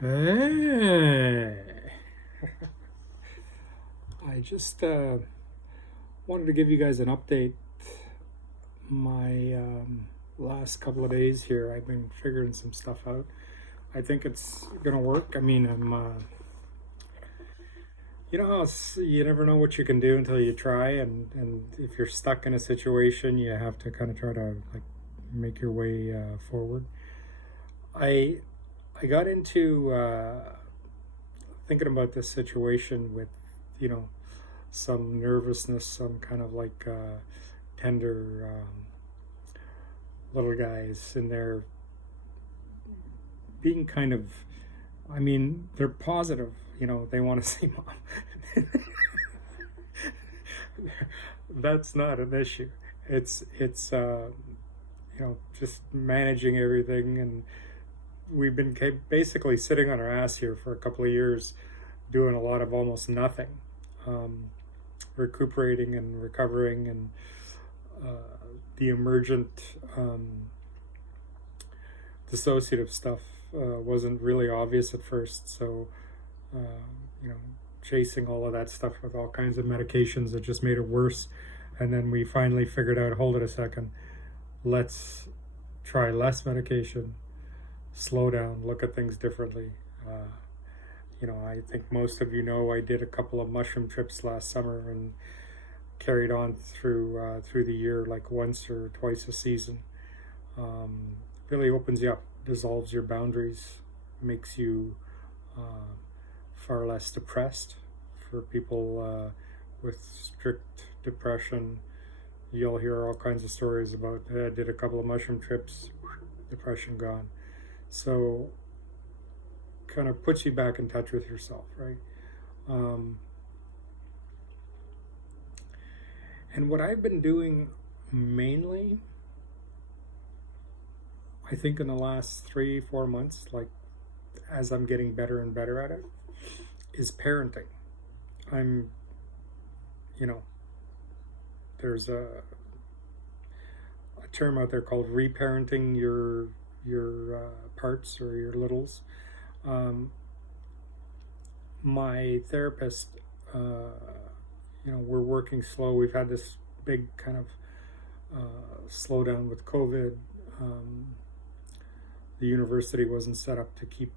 Hey, I just wanted to give you guys an update. My last couple of days here, I've been figuring some stuff out. I think it's gonna work. I mean, you know how you never know what you can do until you try, and if you're stuck in a situation, you have to kind of try to like make your way forward. I I got into thinking about this situation with, you know, some nervousness, some kind of like tender little guys in there being kind of, I mean, they're positive, you know, they want to see mom. That's not an issue. It's you know, just managing everything, and we've been basically sitting on our ass here for a couple of years doing a lot of almost nothing, um, recuperating and recovering, and the emergent dissociative stuff wasn't really obvious at first. So, uh, you know, chasing all of that stuff with all kinds of medications that just made it worse. And then we finally figured out, hold it a second, let's try less medication, slow down, look at things differently. You know, I think most of you know I did a couple of mushroom trips last summer and carried on through the year, like once or twice a season. Really opens you up, dissolves your boundaries, makes you far less depressed. For people with strict depression, you'll hear all kinds of stories about, I did a couple of mushroom trips, depression gone. So kind of puts you back in touch with yourself, right? And what I've been doing mainly, I think in the last 3-4 months, like as I'm getting better and better at it, is parenting. I'm, you know, there's a term out there called reparenting your parts or your littles. My therapist, you know, we're working slow. We've had this big kind of slowdown with COVID. The university wasn't set up to keep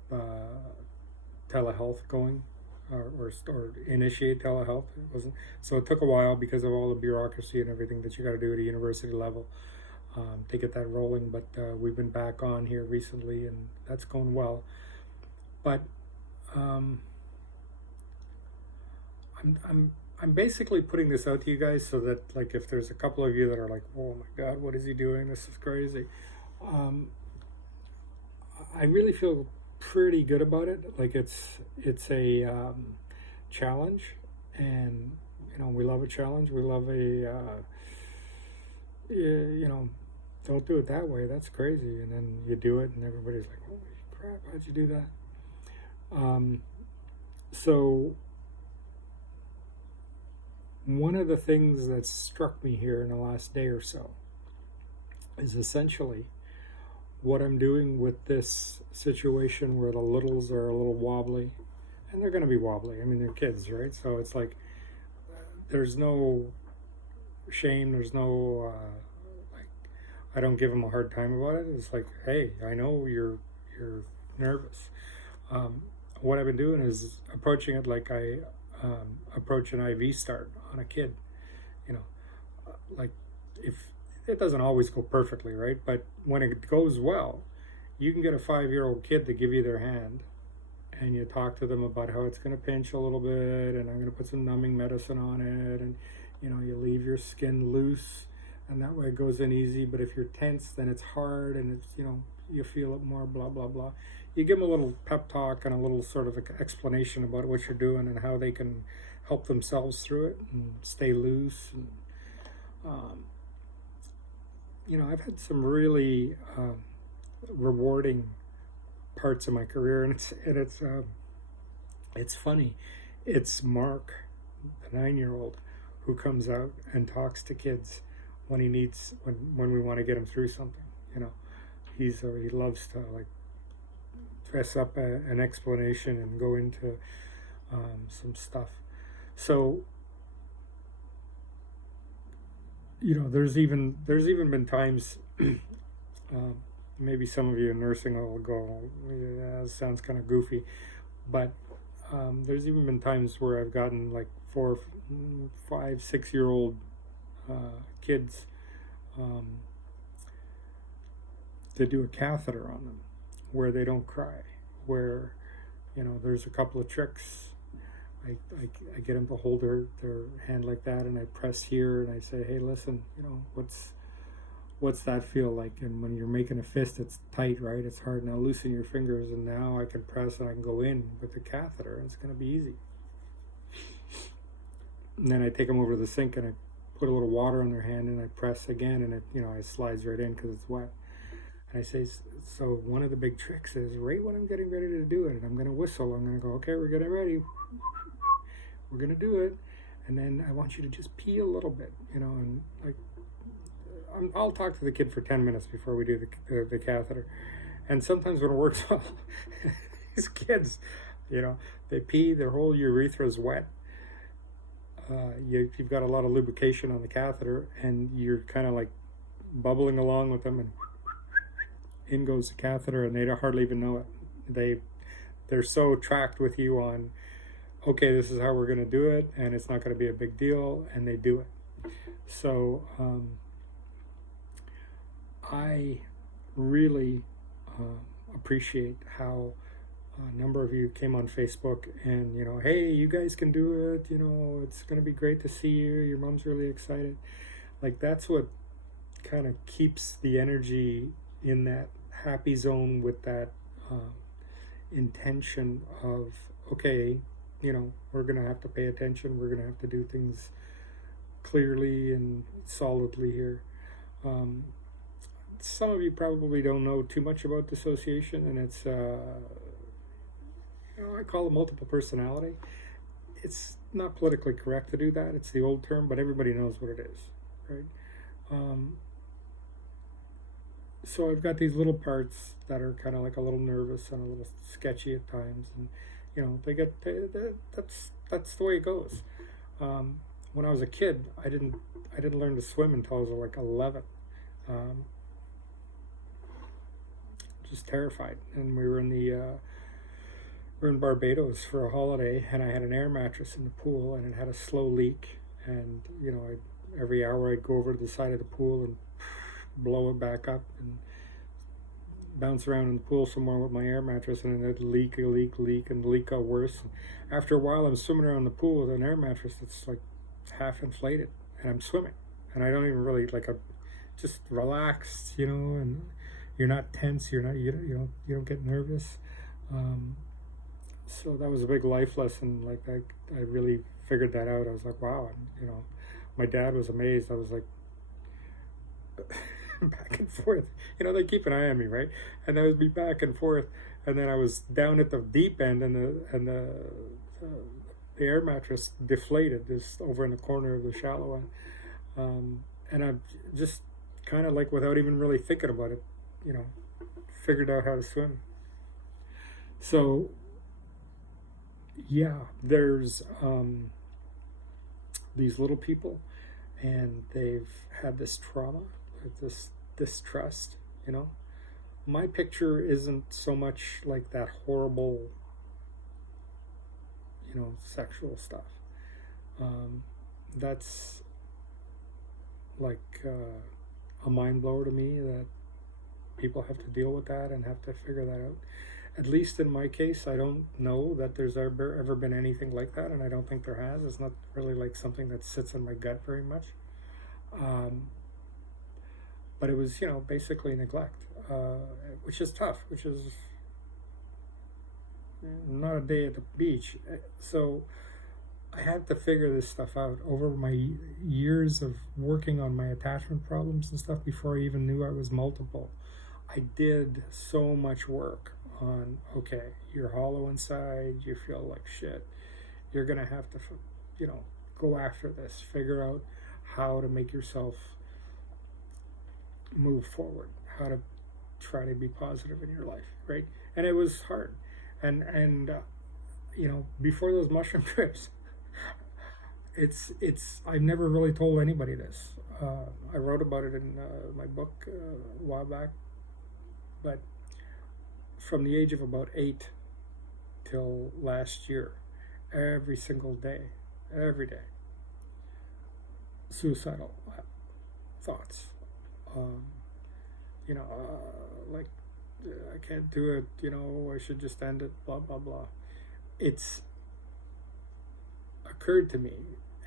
telehealth going, or initiate telehealth. It wasn't, so it took a while because of all the bureaucracy and everything that you got to do at a university level to get that rolling. But we've been back on here recently, and that's going well. But I'm basically putting this out to you guys so that, like, if there's a couple of you that are like, oh my god, what is he doing, this is crazy, I really feel pretty good about it. Like, it's a challenge, and you know, we love a challenge. We love a you know, don't do it that way, that's crazy, and then you do it and everybody's like, holy crap, how'd you do that? So one of the things that struck me here in the last day or so is essentially what I'm doing with this situation where the littles are a little wobbly, and they're going to be wobbly. I mean, they're kids, right? So it's like there's no shame, there's no like, I don't give them a hard time about it. It's like, hey, I know you're nervous. What I've been doing is approaching it like I approach an IV start on a kid. You know, like, if it doesn't always go perfectly, right? But when it goes well, you can get a 5-year-old kid to give you their hand, and you talk to them about how it's going to pinch a little bit, and I'm going to put some numbing medicine on it, and you know, you leave your skin loose, and that way it goes in easy. But if you're tense, then it's hard, and it's, you know, you feel it more, blah blah blah. You give them a little pep talk and a little sort of explanation about what you're doing and how they can help themselves through it and stay loose. And you know, I've had some really rewarding parts of my career, and it's funny. It's Mark, the 9-year-old, who comes out and talks to kids when he needs, when we want to get him through something. You know, he loves to like dress up an explanation and go into some stuff. So, there's even been times, maybe some of you in nursing will go, yeah, that sounds kind of goofy, but there's even been times where I've gotten like 4, 5, 6-year-old kids to do a catheter on them where they don't cry, where there's a couple of tricks. I get them to hold their hand like that, and I press here, and I say, hey, listen, what's that feel like? And when you're making a fist, it's tight, right? It's hard. Now loosen your fingers, and now I can press and I can go in with the catheter, and it's going to be easy. And then I take them over to the sink, and I put a little water on their hand, and I press again, and it slides right in because it's wet. And I say, so one of the big tricks is right when I'm getting ready to do it, and I'm going to whistle, I'm going to go, okay, we're getting ready. We're going to do it. And then I want you to just pee a little bit, and like, I'll talk to the kid for 10 minutes before we do the catheter. And sometimes when it works well, these kids, they pee, their whole urethra is wet. You've got a lot of lubrication on the catheter, and you're kind of like bubbling along with them, and in goes the catheter, and they don't hardly even know it. They're so tracked with you on, okay, this is how we're going to do it, and it's not going to be a big deal, and they do it. So I really appreciate how a number of you came on Facebook and, hey, you guys can do it, it's going to be great to see you, your mom's really excited. Like, that's what kind of keeps the energy in that happy zone, with that intention of, okay, we're going to have to pay attention, we're going to have to do things clearly and solidly here. Some of you probably don't know too much about dissociation, and it's I call it multiple personality. It's not politically correct to do that. It's the old term, but everybody knows what it is, right? So I've got these little parts that are kind of like a little nervous and a little sketchy at times, and that's the way it goes. When I was a kid, I didn't learn to swim until I was like 11. Just terrified, and we were in Barbados for a holiday, and I had an air mattress in the pool, and it had a slow leak, and every hour I'd go over to the side of the pool and blow it back up and bounce around in the pool somewhere with my air mattress, and then it'd leak, and the leak got worse. And after a while, I'm swimming around the pool with an air mattress that's like half inflated, and I'm swimming, and I don't even really I'm just relaxed, and you're not tense, you don't get nervous. So that was a big life lesson. Like, I really figured that out. I was like, wow. And, my dad was amazed. I was like back and forth. They keep an eye on me, right? And I would be back and forth, and then I was down at the deep end, and the air mattress deflated just over in the corner of the shallow end. And I just kind of like, without even really thinking about it, figured out how to swim. So yeah, there's these little people, and they've had this trauma, this distrust. My picture isn't so much like that horrible, sexual stuff. That's like a mind blower to me, that people have to deal with that and have to figure that out. At least in my case, I don't know that there's ever been anything like that, and I don't think there has. It's not really like something that sits in my gut very much. But it was, basically neglect, which is tough, which is not a day at the beach. So I had to figure this stuff out over my years of working on my attachment problems and stuff. Before I even knew I was multiple, I did so much work on, okay, you're hollow inside, you feel like shit, you're gonna have to, go after this, figure out how to make yourself move forward, how to try to be positive in your life, right? and it was hard. And you know, before those mushroom trips, it's I've never really told anybody this. I wrote about it in my book a while back, but from the age of about 8 till last year, every single day, every day, suicidal thoughts. You know, like, I can't do it, you know, I should just end it, blah, blah, blah. It's occurred to me,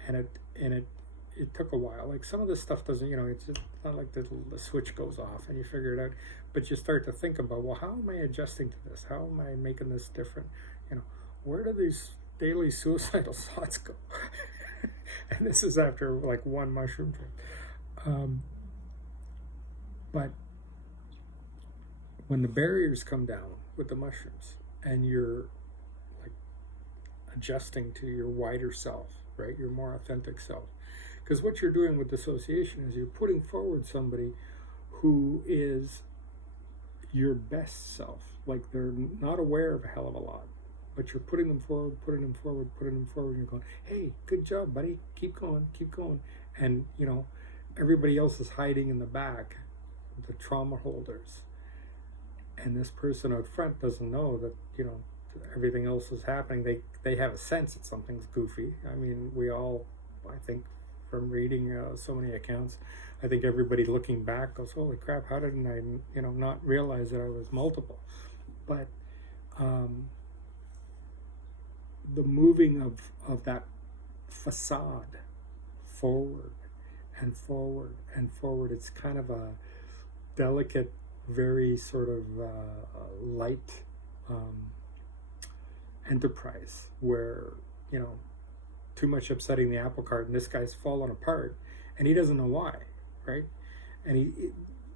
and it took a while. Like, some of this stuff doesn't, you know, it's just not like the switch goes off and you figure it out, but you start to think about, well, how am I adjusting to this? How am I making this different? You know, where do these daily suicidal thoughts go? And this is after like one mushroom trip. But when the barriers come down with the mushrooms and you're like adjusting to your wider self, right? Your more authentic self. Because what you're doing with dissociation is you're putting forward somebody who is your best self. Like, they're not aware of a hell of a lot, but you're putting them forward, and you're going, hey, good job, buddy. Keep going, keep going. And, you know, everybody else is hiding in the back, the trauma holders. And this person out front doesn't know that, you know, everything else is happening. They have a sense that something's goofy. I mean, we all, I think, from reading so many accounts, I think everybody looking back goes, holy crap, how didn't I, you know, not realize that I was multiple? But the moving of that facade forward and forward and forward, it's kind of a delicate, very sort of light enterprise where, you know, too much upsetting the apple cart and this guy's falling apart and he doesn't know why, right? And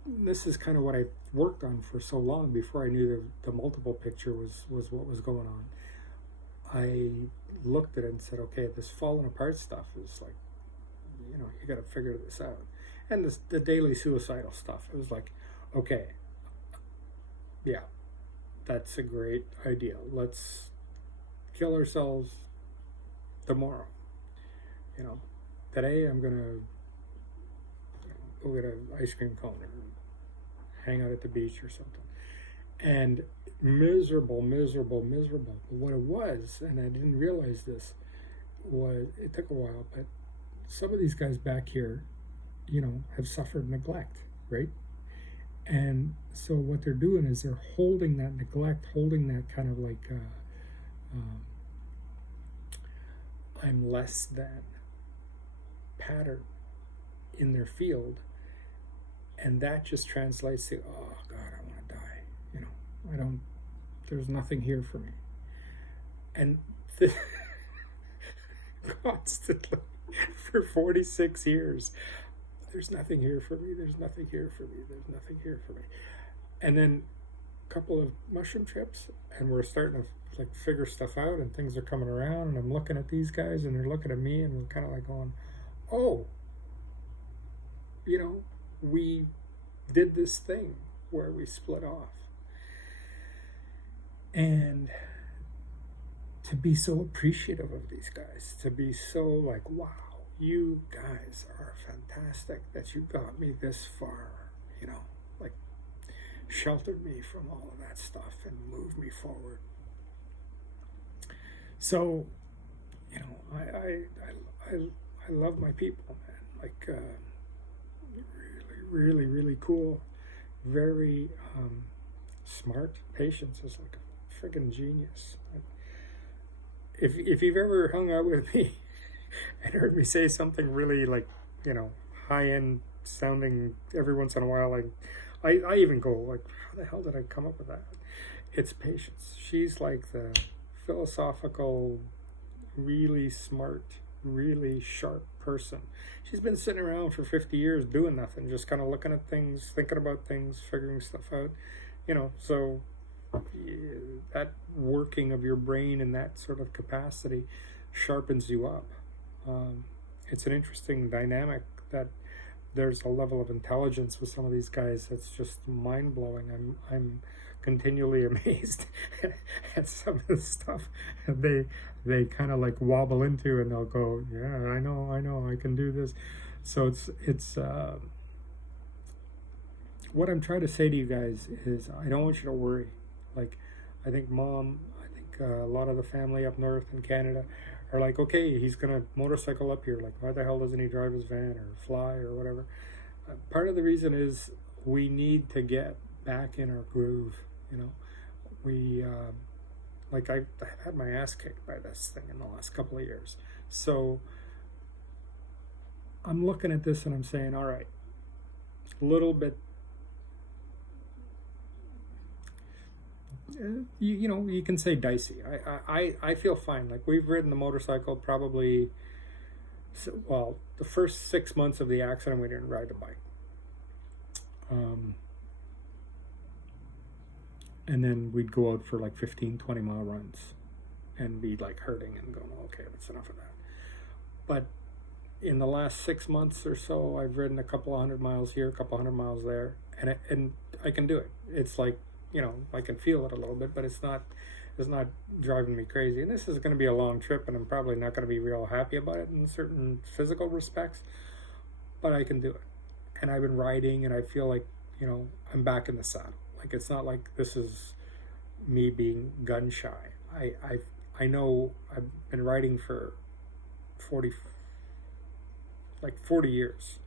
this is kind of what I worked on for so long before I knew the multiple picture was what was going on. I looked at it and said, okay, this falling apart stuff is like, you know, you got to figure this out. And the daily suicidal stuff, it was like, okay, yeah, that's a great idea. Let's kill ourselves tomorrow. You know, today I'm gonna go get an ice cream cone and hang out at the beach or something. And miserable. But what it was, and I didn't realize this, was, it took a while, but some of these guys back here, you know, have suffered neglect, right? And so what they're doing is they're holding that neglect, holding that kind of like I'm less than pattern in their field, and that just translates to, oh God, I want to die, you know, there's nothing here for me. And constantly for 46 years, there's nothing here for me, there's nothing here for me, there's nothing here for me. And then a couple of mushroom trips, and we're starting to like figure stuff out, and things are coming around, and I'm looking at these guys and they're looking at me, and we're kind of like going, oh, you know, we did this thing where we split off. And to be so appreciative of these guys, to be so like, wow, you guys are fantastic that you got me this far, you know, like sheltered me from all of that stuff and moved me forward. So, you know, I love my people, man. Like, really cool, very smart. Patience is like a friggin' genius. If you've ever hung out with me and heard me say something really like, you know, high-end sounding every once in a while, like I even go like, how the hell did I come up with that? It's Patience. She's like the philosophical, really smart, really sharp person. She's been sitting around for 50 years doing nothing, just kind of looking at things, thinking about things, figuring stuff out, you know. So that working of your brain in that sort of capacity sharpens you up. It's an interesting dynamic that there's a level of intelligence with some of these guys that's just mind-blowing. I'm continually amazed at some of the stuff they kind of like wobble into, and they'll go, yeah, I know, I can do this. So it's what I'm trying to say to you guys is, I don't want you to worry. Like, I think a lot of the family up north in Canada are like, okay, he's gonna motorcycle up here. Like, why the hell doesn't he drive his van or fly or whatever? Part of the reason is we need to get back in our groove. We like I've had my ass kicked by this thing in the last couple of years. So I'm looking at this and I'm saying, all right, a little bit. You can say dicey. I feel fine. Like, we've ridden the motorcycle probably, well, the first 6 months of the accident, we didn't ride the bike. And then we'd go out for like 15-20 mile runs and be like hurting and going, okay, that's enough of that. But in the last 6 months or so, I've ridden a couple of 100 miles here, a couple 100 miles there, and I can do it. It's like, I can feel it a little bit, but it's not driving me crazy. And this is going to be a long trip, and I'm probably not going to be real happy about it in certain physical respects, but I can do it. And I've been riding, and I feel like, I'm back in the saddle. Like, it's not like this is me being gun shy. I know I've been riding for 40 years.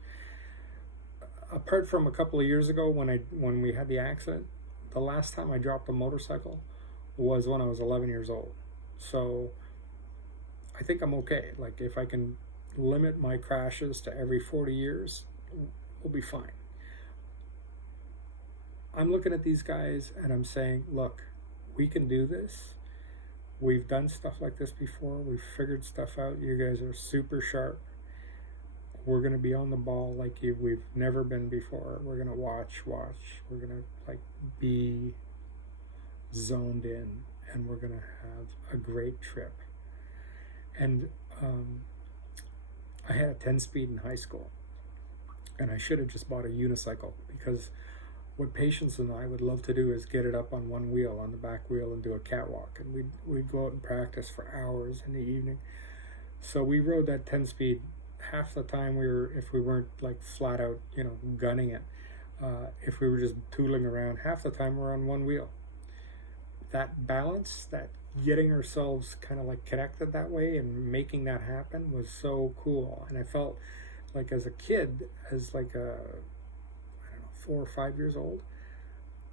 Apart from a couple of years ago when we had the accident, the last time I dropped a motorcycle was when I was 11 years old. So I think I'm okay. Like, if I can limit my crashes to every 40 years, we'll be fine. I'm looking at these guys and I'm saying, look, we can do this. We've done stuff like this before. We've figured stuff out. You guys are super sharp. We're going to be on the ball like we've never been before. We're going to watch. We're going to like be zoned in, and we're going to have a great trip. And I had a 10-speed in high school, and I should have just bought a unicycle, because what Patience and I would love to do is get it up on one wheel, on the back wheel, and do a catwalk. And we'd go out and practice for hours in the evening. So we rode that 10-speed. Half the time if we weren't like flat out, gunning it, if we were just tooling around, half the time we're on one wheel. That balance, that getting ourselves kind of like connected that way and making that happen was so cool. And I felt like as a kid, as like 4 or 5 years old,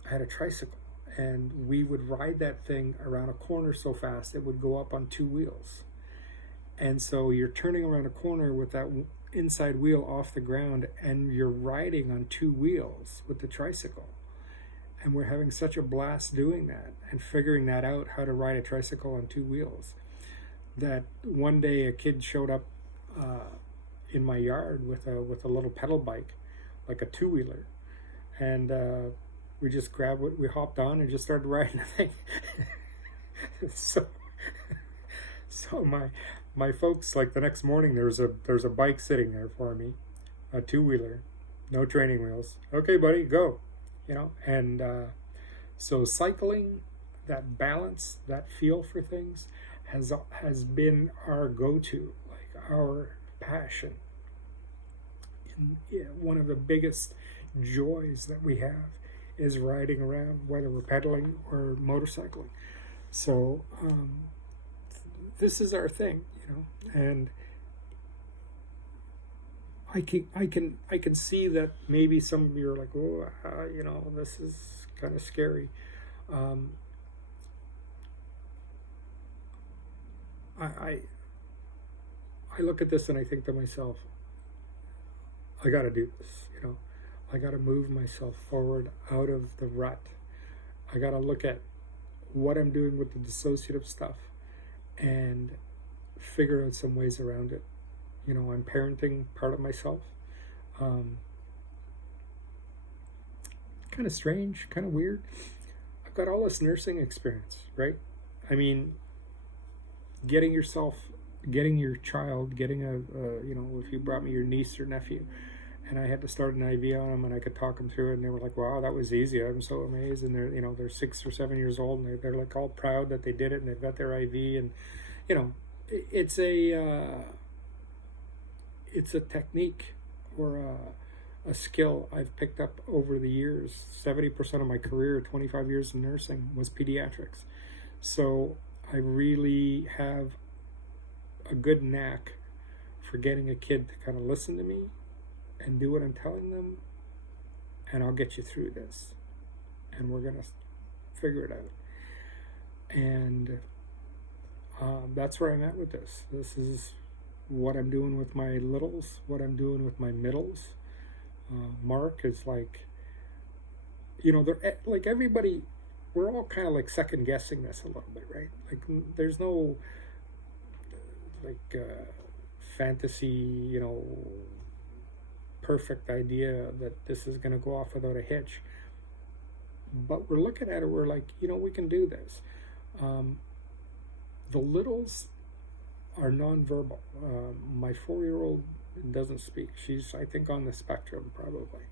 I had a tricycle, and we would ride that thing around a corner so fast it would go up on 2 wheels. And so you're turning around a corner with that inside wheel off the ground, and you're riding on 2 wheels with the tricycle. And we're having such a blast doing that and figuring that out, how to ride a tricycle on 2 wheels, that one day a kid showed up in my yard with a little pedal bike, like a 2-wheeler. And we just grabbed it, we hopped on and just started riding the thing. So my folks, like the next morning, there's a bike sitting there for me, a 2-wheeler, no training wheels. Okay, buddy, go. And so cycling, that balance, that feel for things has been our go-to, like our passion. And one of the biggest joys that we have is riding around, whether we're pedaling or motorcycling. So this is our thing, and I can see that maybe some of you are like, oh, this is kind of scary. I look at this and I think to myself, I got to do this, I got to move myself forward out of the rut. I got to look at what I'm doing with the dissociative stuff and figure out some ways around it. I'm parenting part of myself. Kind of strange, kind of weird. I've got all this nursing experience, right? I mean, getting your child, if you brought me your niece or nephew, and I had to start an IV on them, and I could talk them through it, and they were like, wow, that was easy. I'm so amazed. And they're 6 or 7 years old, and they're like all proud that they did it, and they've got their IV, and it's a technique or a skill I've picked up over the years. 70% of my career, 25 years in nursing, was pediatrics. So I really have a good knack for getting a kid to kind of listen to me and do what I'm telling them, and I'll get you through this, and we're gonna figure it out. And that's where I'm at with this. This is what I'm doing with my littles, what I'm doing with my middles. Mark is like, they're like everybody. We're all kind of like second guessing this a little bit, right? Like there's no fantasy, perfect idea that this is going to go off without a hitch. But we're looking at it, we're like, we can do this. The littles are nonverbal. My 4-year-old doesn't speak. She's, I think, on the spectrum, probably.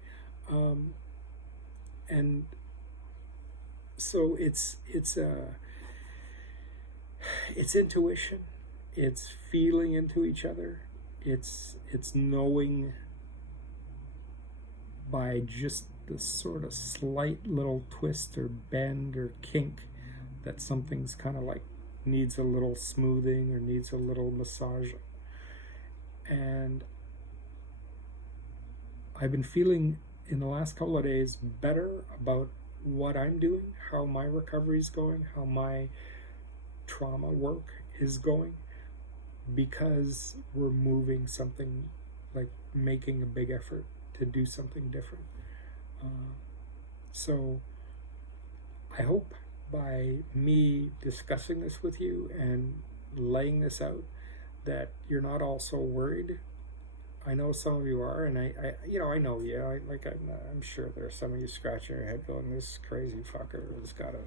And so it's intuition. It's feeling into each other. It's knowing by just the sort of slight little twist or bend or kink that something's kind of like needs a little smoothing or needs a little massaging. And I've been feeling in the last couple of days better about what I'm doing, how my recovery is going, how my trauma work is going, because we're moving something, like making a big effort to do something different. So I hope by me discussing this with you and laying this out that you're not all so worried. I know some of you are, and I know you. I'm sure there's some of you scratching your head going, this crazy fucker has got to,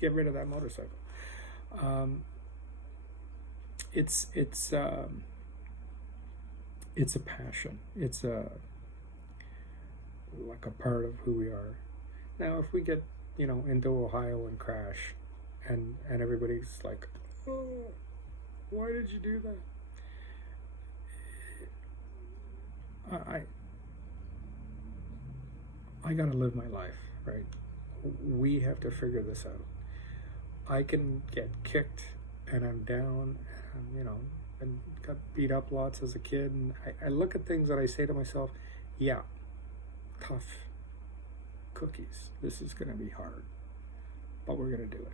get rid of that motorcycle. It's a passion. It's like a part of who we are. Now, if we get, into Ohio and crash, and everybody's like, oh, why did you do that? I gotta live my life, right? We have to figure this out. I can get kicked, and I'm down, and and got beat up lots as a kid, and I look at things that I say to myself, yeah, tough cookies. This is gonna be hard, but we're gonna do it.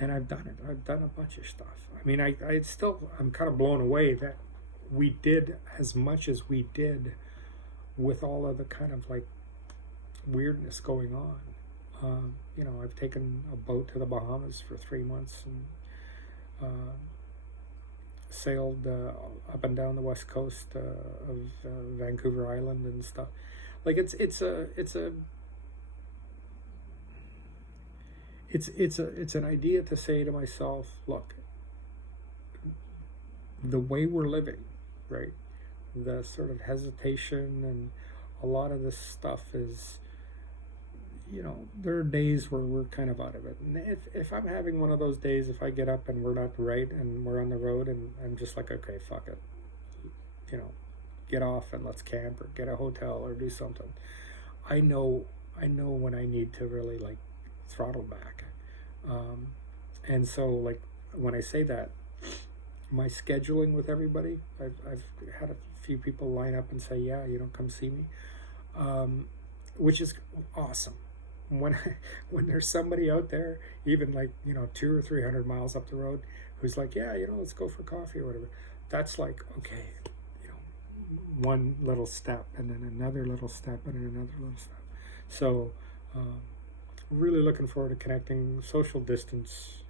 And I've done it. I've done a bunch of stuff. I mean, I'm kind of blown away that we did as much as we did with all of the kind of like weirdness going on. I've taken a boat to the Bahamas for 3 months and sailed up and down the west coast of Vancouver Island and stuff. Like it's an idea to say to myself, look, the way we're living, right? The sort of hesitation and a lot of this stuff is, there are days where we're kind of out of it. And if I'm having one of those days, if I get up and we're not right and we're on the road and I'm just like, okay, fuck it, get off and let's camp or get a hotel or do something. I know when I need to really like throttle back. And so like when I say that, my scheduling with everybody, I've had a few people line up and say, yeah, come see me, which is awesome. When there's somebody out there, even like 200 or 300 miles up the road, who's like, yeah, let's go for coffee or whatever. That's like, okay, one little step and then another little step and then another little step. So really looking forward to connecting. Social distance,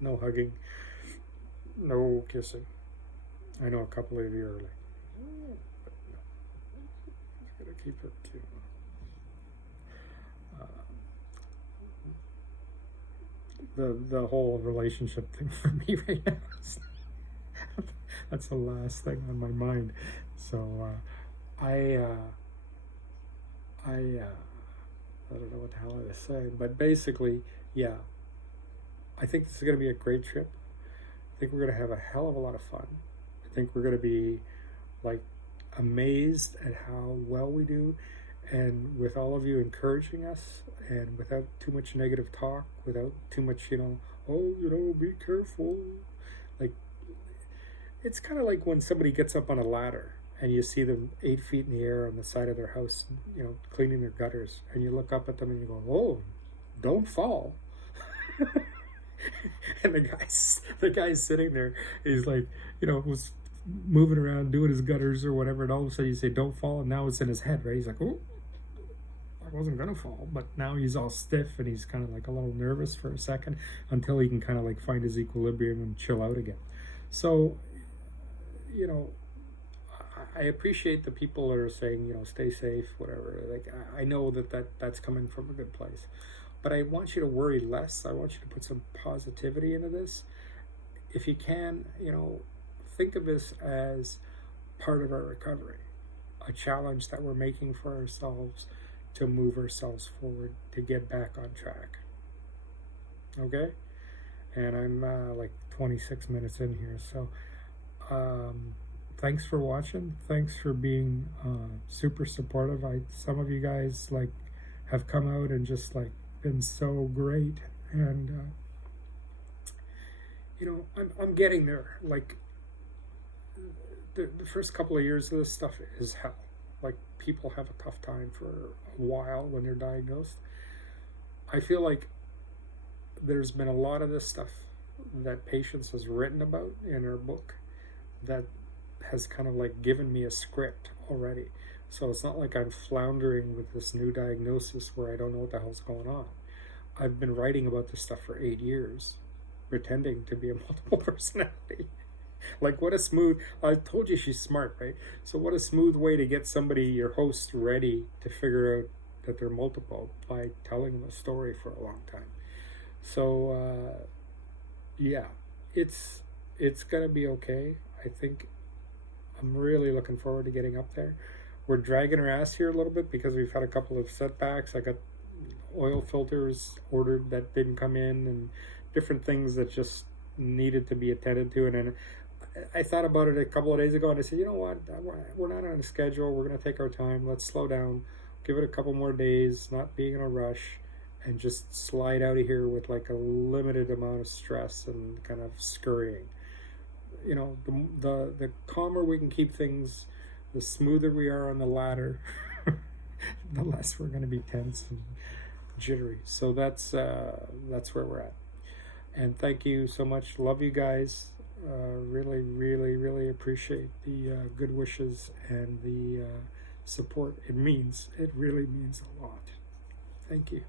no hugging, no kissing. I know a couple of you are like, oh, but no, just gotta keep it to the whole relationship thing for me right now. That's the last thing on my mind. So I don't know what the hell I was saying, but basically, yeah, I think this is going to be a great trip. I think we're going to have a hell of a lot of fun. I think we're going to be like amazed at how well we do, and with all of you encouraging us, and without too much negative talk, without too much, oh, be careful. Like, it's kind of like when somebody gets up on a ladder and you see them 8 feet in the air on the side of their house, cleaning their gutters, and you look up at them and you go, oh, don't fall. And the guy's sitting there, he's like, was moving around doing his gutters or whatever, and all of a sudden you say don't fall, and now it's in his head, right? He's like, oh, I wasn't gonna fall, but now he's all stiff and he's kind of like a little nervous for a second until he can kind of like find his equilibrium and chill out again. So, I appreciate the people that are saying, stay safe, whatever. Like, I know that's coming from a good place, but I want you to worry less. I want you to put some positivity into this. If you can, think of this as part of our recovery, a challenge that we're making for ourselves to move ourselves forward, to get back on track. Okay? And I'm like 26 minutes in here, so thanks for watching. Thanks for being super supportive. Some of you guys have come out and just been so great, and I'm getting there. Like, the first couple of years of this stuff is hell. Like, people have a tough time for a while when they're diagnosed. I feel like there's been a lot of this stuff that Patience has written about in her book that has kind of given me a script already. So it's not like I'm floundering with this new diagnosis where I don't know what the hell's going on. I've been writing about this stuff for 8 years, pretending to be a multiple personality. What a smooth, I told you she's smart, right? So what a smooth way to get somebody, your host, ready to figure out that they're multiple by telling them a story for a long time. So, yeah, it's going to be okay. I think I'm really looking forward to getting up there. We're dragging our ass here a little bit because we've had a couple of setbacks. I got oil filters ordered that didn't come in, and different things that just needed to be attended to. And then I thought about it a couple of days ago, and I said, you know what, we're not on a schedule. We're going to take our time. Let's slow down, give it a couple more days, not being in a rush, and just slide out of here with a limited amount of stress and kind of scurrying. The calmer we can keep things, the smoother we are on the ladder, the less we're going to be tense and jittery. So that's where we're at. And thank you so much. Love you guys. Really, really, really appreciate the good wishes and the support. It really means a lot. Thank you.